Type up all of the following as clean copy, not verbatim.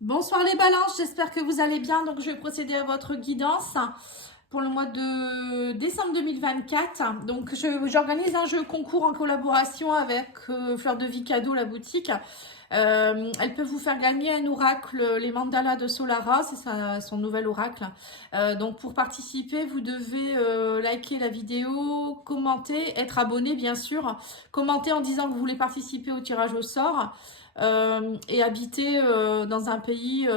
Bonsoir les balances, j'espère que vous allez bien. Donc je vais procéder à votre guidance pour le mois de décembre 2024. Donc j'organise un jeu concours en collaboration avec Fleur de Vie Cadeau, la boutique. Elle peut vous faire gagner un oracle, les mandalas de Solara, c'est son nouvel oracle. Donc pour participer, vous devez liker la vidéo, commenter, être abonné bien sûr, commenter en disant que vous voulez participer au tirage au sort et habiter dans un pays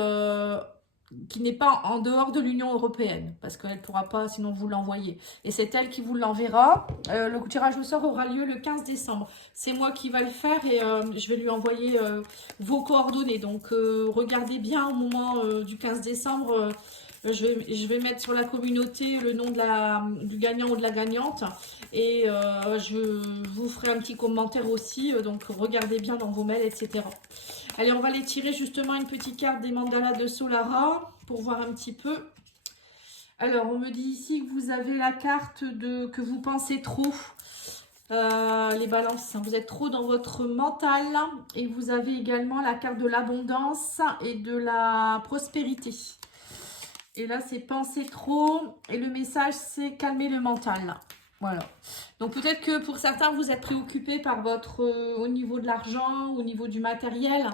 qui n'est pas en dehors de l'Union européenne, parce qu'elle ne pourra pas sinon vous l'envoyer. Et c'est elle qui vous l'enverra. Le tirage au sort aura lieu le 15 décembre. C'est moi qui va le faire et je vais lui envoyer vos coordonnées. Donc regardez bien au moment du 15 décembre. Je vais mettre sur la communauté le nom du gagnant ou de la gagnante et je vous ferai un petit commentaire aussi, donc regardez bien dans vos mails, etc. Allez, on va aller tirer justement une petite carte des mandalas de Solara pour voir un petit peu. Alors, on me dit ici que vous avez la carte de que vous pensez trop. Les balances, vous êtes trop dans votre mental et vous avez également la carte de l'abondance et de la prospérité. Et là, c'est penser trop. Et le message, c'est calmer le mental. Voilà. Donc, peut-être que pour certains, vous êtes préoccupés par au niveau de l'argent, au niveau du matériel,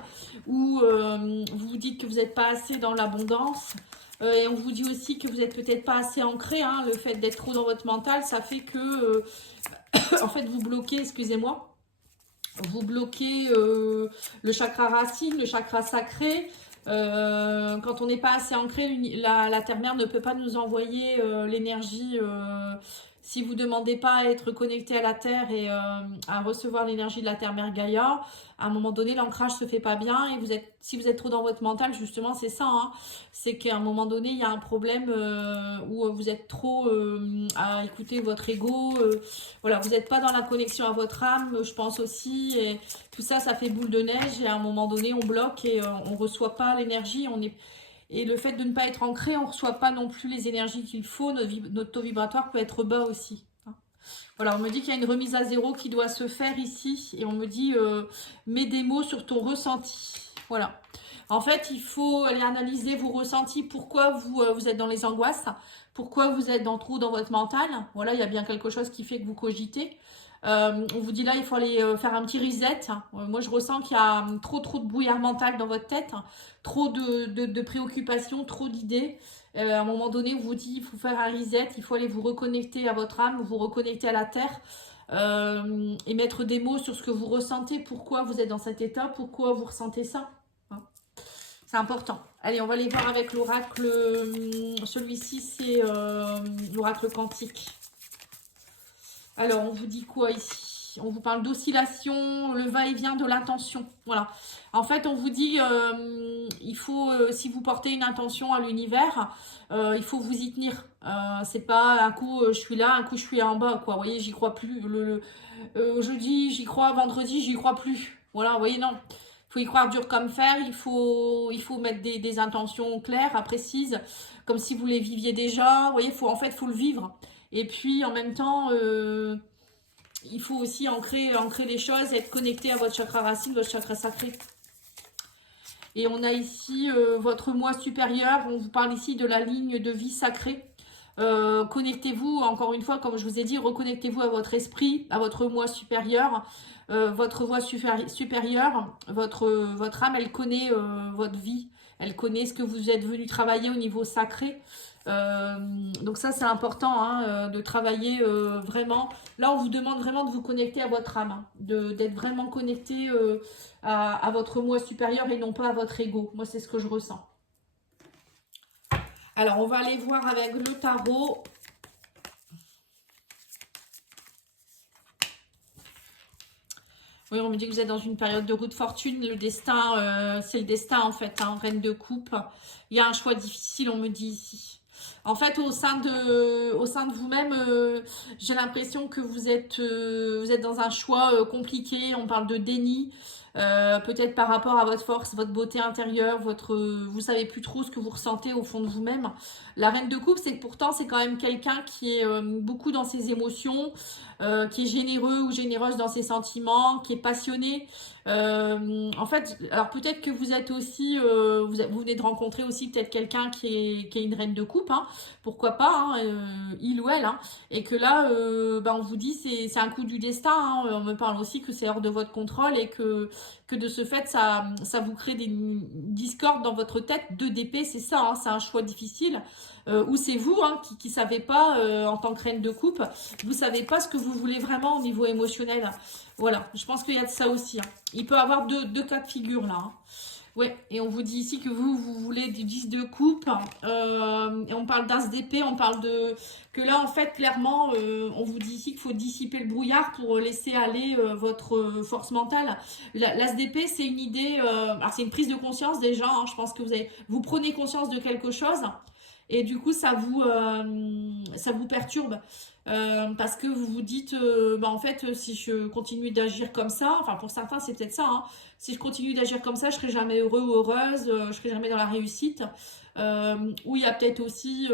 ou vous vous dites que vous n'êtes pas assez dans l'abondance. Et on vous dit aussi que vous n'êtes peut-être pas assez ancré. Hein, le fait d'être trop dans votre mental, ça fait que, en fait, vous bloquez, excusez-moi, vous bloquez le chakra racine, le chakra sacré. Quand on n'est pas assez ancré, la Terre-Mère ne peut pas nous envoyer l'énergie. Si vous ne demandez pas à être connecté à la Terre et à recevoir l'énergie de la Terre-Mère Gaïa, à un moment donné, l'ancrage se fait pas bien. Et si vous êtes trop dans votre mental, justement, c'est ça. Hein, c'est qu'à un moment donné, il y a un problème où vous êtes trop à écouter votre ego. Voilà, vous n'êtes pas dans la connexion à votre âme, je pense aussi. Et tout ça, ça fait boule de neige. Et à un moment donné, on bloque et on ne reçoit pas l'énergie. Et le fait de ne pas être ancré, on ne reçoit pas non plus les énergies qu'il faut. Notre taux vibratoire peut être bas aussi. Voilà, on me dit qu'il y a une remise à zéro qui doit se faire ici. Et on me dit, mets des mots sur ton ressenti. Voilà. En fait, il faut aller analyser vos ressentis. Pourquoi vous êtes dans les angoisses? Pourquoi vous êtes trop dans votre mental? Voilà, il y a bien quelque chose qui fait que vous cogitez. On vous dit là, il faut aller faire un petit reset. Moi, je ressens qu'il y a trop de brouillard mental dans votre tête, trop de préoccupations, trop d'idées. À un moment donné, on vous dit il faut faire un reset, il faut aller vous reconnecter à votre âme, vous reconnecter à la terre et mettre des mots sur ce que vous ressentez, pourquoi vous êtes dans cet état, pourquoi vous ressentez ça. Hein. C'est important. Allez, on va aller voir avec l'oracle. Celui-ci, c'est l'oracle quantique. Alors, on vous dit quoi ici? On vous parle d'oscillation, le va-et-vient de l'intention. Voilà. En fait, on vous dit, il faut, si vous portez une intention à l'univers, il faut vous y tenir. C'est pas un coup je suis là, un coup je suis en bas, quoi. Vous voyez, j'y crois plus. Jeudi, j'y crois, vendredi, j'y crois plus. Voilà, vous voyez, non. Il faut y croire dur comme fer, il faut mettre des intentions claires, précises, comme si vous les viviez déjà. Vous voyez, en fait, il faut le vivre. Et puis, en même temps, il faut aussi ancrer les choses, être connecté à votre chakra racine, votre chakra sacré. Et on a ici votre moi supérieur. On vous parle ici de la ligne de vie sacrée. Connectez-vous, encore une fois, comme je vous ai dit, reconnectez-vous à votre esprit, à votre moi supérieur. Votre voix supérieure, votre âme, elle connaît votre vie. Elle connaît ce que vous êtes venu travailler au niveau sacré. Donc ça, c'est important hein, de travailler vraiment. Là, on vous demande vraiment de vous connecter à votre âme, hein, d'être vraiment connecté à votre moi supérieur et non pas à votre ego. Moi, c'est ce que je ressens. Alors, on va aller voir avec le tarot. Oui, on me dit que vous êtes dans une période de roue de fortune. Le destin, c'est le destin en fait, hein, reine de coupe. Il y a un choix difficile, on me dit ici. En fait, au sein de vous-même, j'ai l'impression que vous êtes dans un choix compliqué. On parle de déni. peut-être par rapport à votre force, votre beauté intérieure, vous savez plus trop ce que vous ressentez au fond de vous-même. La reine de coupe, c'est que pourtant c'est quand même quelqu'un qui est beaucoup dans ses émotions, qui est généreux ou généreuse dans ses sentiments, qui est passionné. En fait, alors peut-être que vous êtes aussi, vous venez de rencontrer aussi peut-être quelqu'un qui est une reine de coupe, hein, pourquoi pas, hein, il ou elle, hein, et que là, on vous dit c'est un coup du destin, hein, on me parle aussi que c'est hors de votre contrôle et que de ce fait, ça vous crée des discordes dans votre tête. 2 d'épée, c'est ça, hein, c'est un choix difficile. Ou c'est vous hein, qui ne savez pas, en tant que reine de coupe, vous ne savez pas ce que vous voulez vraiment au niveau émotionnel. Voilà, je pense qu'il y a de ça aussi. Hein. Il peut y avoir deux cas de figure là. Hein. Ouais, et on vous dit ici que vous voulez du 10 de coupe, et on parle d'as d'épée, on parle de... que là, en fait, clairement, on vous dit ici qu'il faut dissiper le brouillard pour laisser aller votre force mentale. L'as d'épée, c'est une idée, alors c'est une prise de conscience déjà, hein, je pense que vous prenez conscience de quelque chose, et du coup, ça vous perturbe. Parce que vous vous dites, en fait, si je continue d'agir comme ça, enfin pour certains c'est peut-être ça, hein, si je continue d'agir comme ça, je serai jamais heureux ou heureuse, je serai jamais dans la réussite. Ou il y a peut-être aussi,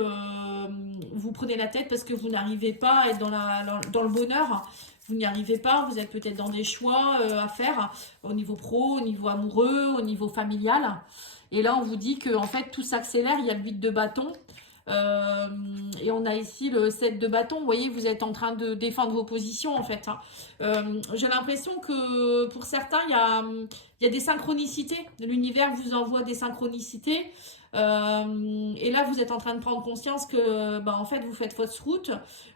vous prenez la tête parce que vous n'arrivez pas à être dans le bonheur. Vous n'y arrivez pas, vous êtes peut-être dans des choix à faire au niveau pro, au niveau amoureux, au niveau familial. Et là, on vous dit que en fait, tout s'accélère, il y a le 8 de bâton. Et on a ici le 7 de bâton. Vous voyez, vous êtes en train de défendre vos positions, en fait. Hein. J'ai l'impression que pour certains, il y a des synchronicités. L'univers vous envoie des synchronicités. Et là, vous êtes en train de prendre conscience que, en fait, vous faites fausse route,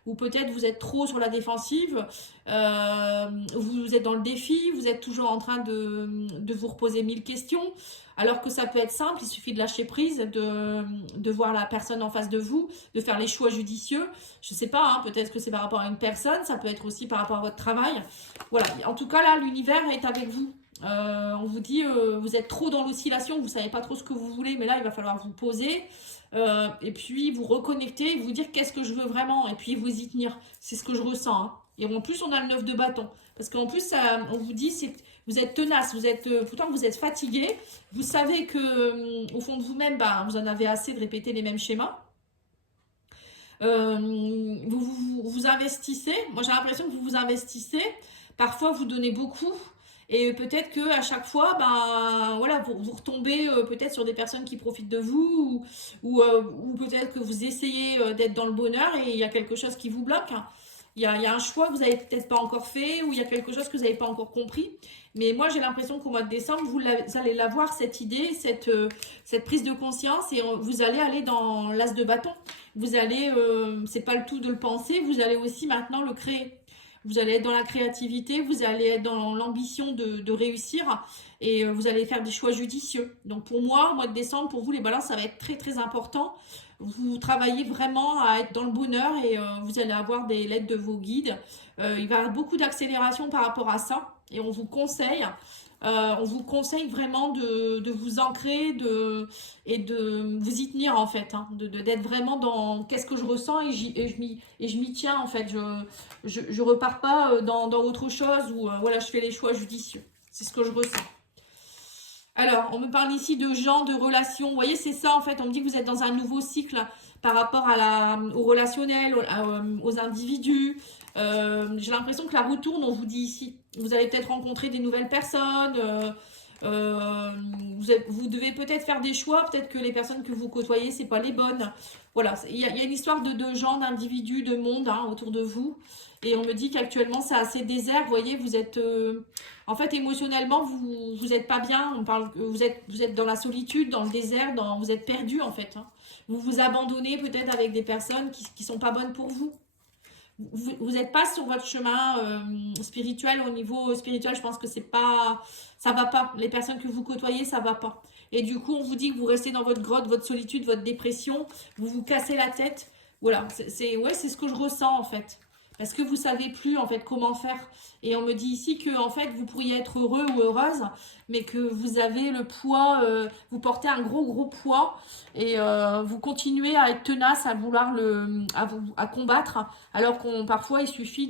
ou peut-être vous êtes trop sur la défensive, vous êtes dans le défi, vous êtes toujours en train de vous reposer 1000 questions, alors que ça peut être simple, il suffit de lâcher prise, de voir la personne en face de vous, de faire les choix judicieux. Je sais pas, hein, peut-être que c'est par rapport à une personne, ça peut être aussi par rapport à votre travail. Voilà, en tout cas, là, l'univers est avec vous. On vous dit, vous êtes trop dans l'oscillation, vous ne savez pas trop ce que vous voulez, mais là, il va falloir vous poser, et puis vous reconnecter, vous dire qu'est-ce que je veux vraiment, et puis vous y tenir. C'est ce que je ressens. Hein. Et en plus, on a le 9 de bâton. Parce qu'en plus, on vous dit, vous êtes tenace, pourtant vous êtes fatigué, vous savez que au fond de vous-même, vous en avez assez de répéter les mêmes schémas. Vous investissez, moi j'ai l'impression que vous vous investissez, parfois vous donnez beaucoup, et peut-être que à chaque fois, voilà, vous retombez peut-être sur des personnes qui profitent de vous, ou peut-être que vous essayez d'être dans le bonheur et il y a quelque chose qui vous bloque. Il y a un choix que vous n'avez peut-être pas encore fait, ou il y a quelque chose que vous n'avez pas encore compris. Mais moi, j'ai l'impression qu'au mois de décembre, vous allez l'avoir, cette idée, cette prise de conscience, et vous allez aller dans l'as de bâton. Vous allez, c'est pas le tout de le penser, vous allez aussi maintenant le créer. Vous allez être dans la créativité, vous allez être dans l'ambition de réussir, et vous allez faire des choix judicieux. Donc pour moi, au mois de décembre, pour vous les balances, ça va être très très important. Vous travaillez vraiment à être dans le bonheur, et vous allez avoir des lettres de vos guides. Il va y avoir beaucoup d'accélération par rapport à ça, et on vous conseille vraiment de vous ancrer et de vous y tenir en fait, hein, d'être vraiment dans qu'est-ce que je ressens, et je m'y tiens en fait. Je repars pas dans autre chose, où voilà, je fais les choix judicieux. C'est ce que je ressens. Alors, on me parle ici de gens, de relations. Vous voyez, c'est ça en fait. On me dit que vous êtes dans un nouveau cycle par rapport au relationnel, aux individus. J'ai l'impression que la roue tourne, on vous dit ici. Vous allez peut-être rencontrer des nouvelles personnes. Vous devez peut-être faire des choix. Peut-être que les personnes que vous côtoyez, c'est pas les bonnes. Voilà, il y a une histoire de gens, d'individus, de monde hein, autour de vous. Et on me dit qu'actuellement, c'est assez désert. Vous voyez, vous êtes... en fait, émotionnellement, vous êtes pas bien. On parle, vous êtes dans la solitude, dans le désert, vous êtes perdu en fait. Hein. Vous vous abandonnez peut-être avec des personnes qui sont pas bonnes pour vous. Vous n'êtes pas sur votre chemin spirituel. Au niveau spirituel, je pense que ça va pas. Les personnes que vous côtoyez, ça va pas. Et du coup, on vous dit que vous restez dans votre grotte, votre solitude, votre dépression. Vous vous cassez la tête. Voilà, c'est ce que je ressens en fait. Parce que vous savez plus en fait comment faire. Et on me dit ici que en fait vous pourriez être heureux ou heureuse, mais que vous avez le poids, vous portez un gros poids, et vous continuez à être tenace, à vouloir à combattre, alors parfois il suffit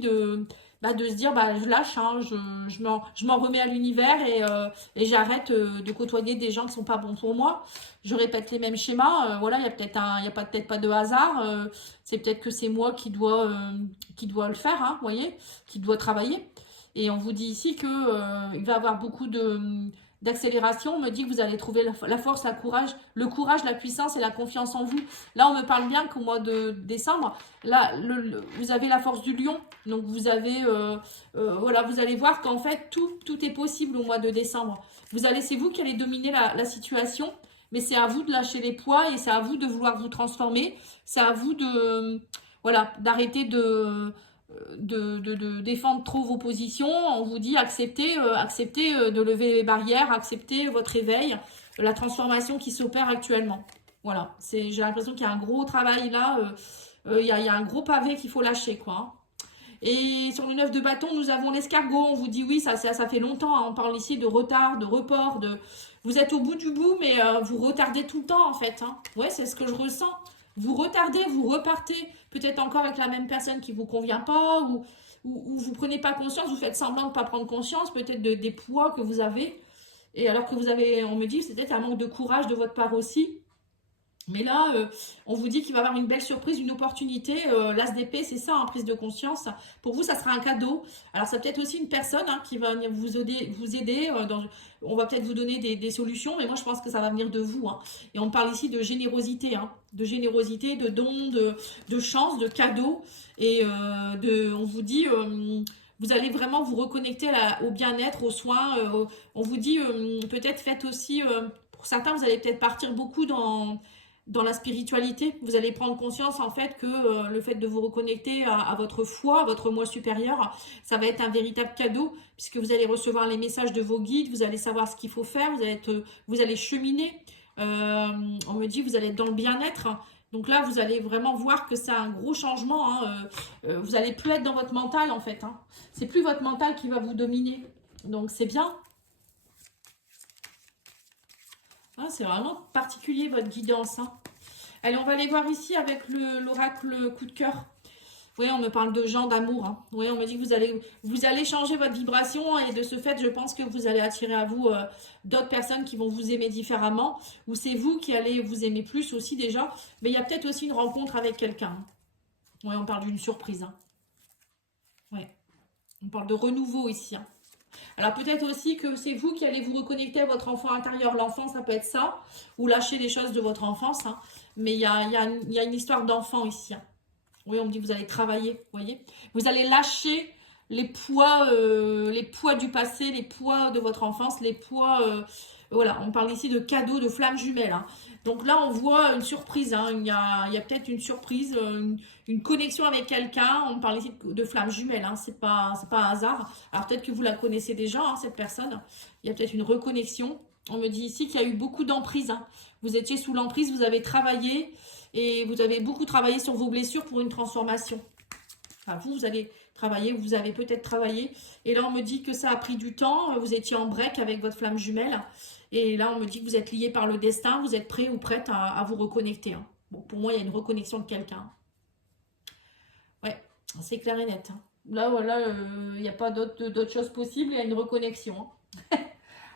de se dire, je lâche, hein, je m'en remets à l'univers et j'arrête de côtoyer des gens qui sont pas bons pour moi. Je répète les mêmes schémas. Voilà, il y a peut-être pas de hasard. C'est peut-être que c'est moi qui dois le faire, hein, vous voyez, qui doit travailler. Et on vous dit ici que il va y avoir beaucoup d'accélération. On me dit que vous allez trouver la force, le courage, la puissance et la confiance en vous. Là, on me parle bien qu'au mois de décembre, là, vous avez la force du lion. Donc, vous avez, voilà, vous allez voir qu'en fait, tout est possible au mois de décembre. C'est vous qui allez dominer la situation, mais c'est à vous de lâcher les poids et c'est à vous de vouloir vous transformer. C'est à vous voilà, d'arrêter de défendre trop vos positions. On vous dit acceptez de lever les barrières, acceptez votre éveil, la transformation qui s'opère actuellement. Voilà, j'ai l'impression qu'il y a un gros travail là, il y a un gros pavé qu'il faut lâcher, quoi, hein. Et sur le 9 de bâton, nous avons l'escargot. On vous dit oui, ça fait longtemps, hein. On parle ici de retard, de report, vous êtes au bout du bout, mais vous retardez tout le temps en fait, hein. Ouais, c'est ce que je ressens. Vous retardez, vous repartez, peut-être encore avec la même personne qui ne vous convient pas, ou vous ne prenez pas conscience, vous faites semblant de ne pas prendre conscience, peut-être des poids que vous avez. Et alors que on me dit, c'est peut-être un manque de courage de votre part aussi. Mais là, on vous dit qu'il va y avoir une belle surprise, une opportunité. L'As d'épée, c'est ça, hein, prise de conscience. Pour vous, ça sera un cadeau. Alors, c'est peut-être aussi une personne, hein, qui va venir vous aider. On va peut-être vous donner des solutions, mais moi, je pense que ça va venir de vous, hein. Et on parle ici de générosité, hein, de dons, de chance, de cadeaux. Et on vous dit, vous allez vraiment vous reconnecter au bien-être, aux soins. On vous dit, peut-être faites aussi, pour certains, vous allez peut-être partir beaucoup dans la spiritualité. Vous allez prendre conscience en fait que le fait de vous reconnecter à votre foi, à votre moi supérieur, ça va être un véritable cadeau puisque vous allez recevoir les messages de vos guides, vous allez savoir ce qu'il faut faire, vous allez cheminer. On me dit vous allez être dans le bien-être. Donc là, vous allez vraiment voir que c'est un gros changement, hein. Vous n'allez plus être dans votre mental en fait, hein. C'est plus votre mental qui va vous dominer. Donc c'est bien. Ah, c'est vraiment particulier votre guidance, hein. Allez, on va aller voir ici avec l'oracle coup de cœur. Oui, on me parle de gens, d'amour, hein. Oui, on me dit que vous allez changer votre vibration et de ce fait, je pense que vous allez attirer à vous d'autres personnes qui vont vous aimer différemment ou c'est vous qui allez vous aimer plus aussi déjà. Mais il y a peut-être aussi une rencontre avec quelqu'un. Oui, on parle d'une surprise, hein. Oui, on parle de renouveau ici, hein. Alors peut-être aussi que c'est vous qui allez vous reconnecter à votre enfant intérieur. L'enfant, ça peut être ça, ou lâcher les choses de votre enfance, hein. Mais il y a une histoire d'enfant ici, hein. Oui, on me dit que vous allez travailler, vous voyez. Vous allez lâcher les poids du passé, les poids de votre enfance, les poids... voilà, on parle ici de cadeaux, de flammes jumelles, hein. Donc là, on voit une surprise, hein. Il y a peut-être une surprise, une connexion avec quelqu'un. On parle ici de flammes jumelles, hein. C'est pas un hasard. Alors peut-être que vous la connaissez déjà, hein, cette personne. Il y a peut-être une reconnexion. On me dit ici qu'il y a eu beaucoup d'emprise, hein. Vous étiez sous l'emprise, vous avez travaillé et vous avez beaucoup travaillé sur vos blessures pour une transformation. Enfin, vous allez travailler, vous avez peut-être travaillé. Et là, on me dit que ça a pris du temps. Vous étiez en break avec votre flamme jumelle. Et là, on me dit que vous êtes lié par le destin. Vous êtes prêt ou prête à vous reconnecter, hein. Bon, pour moi, il y a une reconnexion de quelqu'un. Ouais, c'est clair et net, hein. Là, voilà, il n'y a pas d'autres choses possibles. Il y a une reconnexion, hein.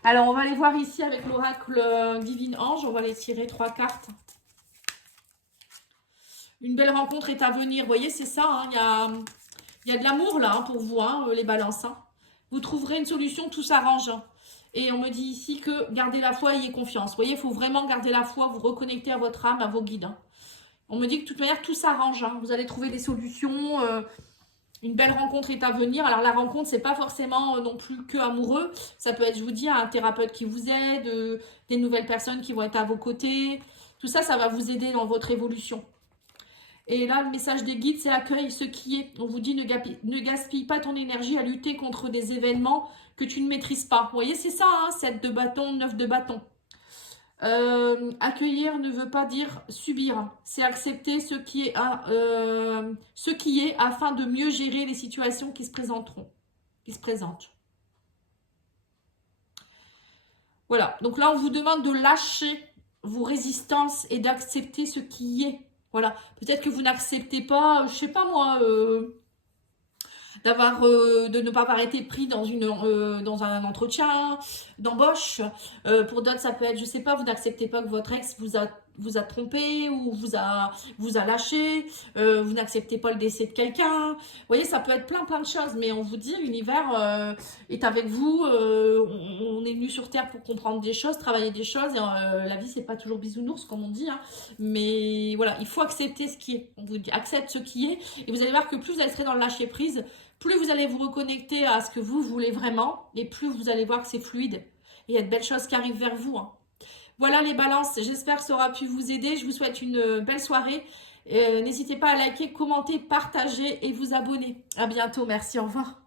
Alors, on va aller voir ici avec l'oracle Divine Ange. On va les tirer 3 cartes. Une belle rencontre est à venir. Vous voyez, c'est ça, hein. Il y a de l'amour là, hein, pour vous, hein, les balances, hein. Vous trouverez une solution, tout s'arrange, hein. Et on me dit ici que gardez la foi, ayez confiance. Vous voyez, il faut vraiment garder la foi, vous reconnecter à votre âme, à vos guides, hein. On me dit que de toute manière, tout s'arrange, hein. Vous allez trouver des solutions. Une belle rencontre est à venir. Alors la rencontre, c'est pas forcément non plus que amoureux. Ça peut être, je vous dis, un thérapeute qui vous aide, des nouvelles personnes qui vont être à vos côtés. Tout ça, ça va vous aider dans votre évolution. Et là, le message des guides, c'est accueille ce qui est. On vous dit, ne gaspille pas ton énergie à lutter contre des événements que tu ne maîtrises pas. Vous voyez, c'est ça, hein, 7 de bâton, 9 de bâton. Accueillir ne veut pas dire subir. C'est accepter ce qui est afin de mieux gérer les situations qui se présentent. Voilà. Donc là, on vous demande de lâcher vos résistances et d'accepter ce qui est. Voilà, peut-être que vous n'acceptez pas, je sais pas moi, de ne pas avoir été pris dans un entretien d'embauche. Pour d'autres, ça peut être, je sais pas, vous n'acceptez pas que votre ex vous a trompé ou vous a lâché, vous n'acceptez pas le décès de quelqu'un. Vous voyez, ça peut être plein de choses, mais on vous dit, l'univers est avec vous. On est venu sur Terre pour comprendre des choses, travailler des choses. Et, la vie, c'est pas toujours bisounours, comme on dit. Hein. Mais voilà, il faut accepter ce qui est. On vous dit, accepte ce qui est. Et vous allez voir que plus vous allez être dans le lâcher prise, plus vous allez vous reconnecter à ce que vous voulez vraiment. Et plus vous allez voir que c'est fluide. Et il y a de belles choses qui arrivent vers vous. Hein. Voilà les balances, j'espère que ça aura pu vous aider. Je vous souhaite une belle soirée. N'hésitez pas à liker, commenter, partager et vous abonner. À bientôt, merci, au revoir.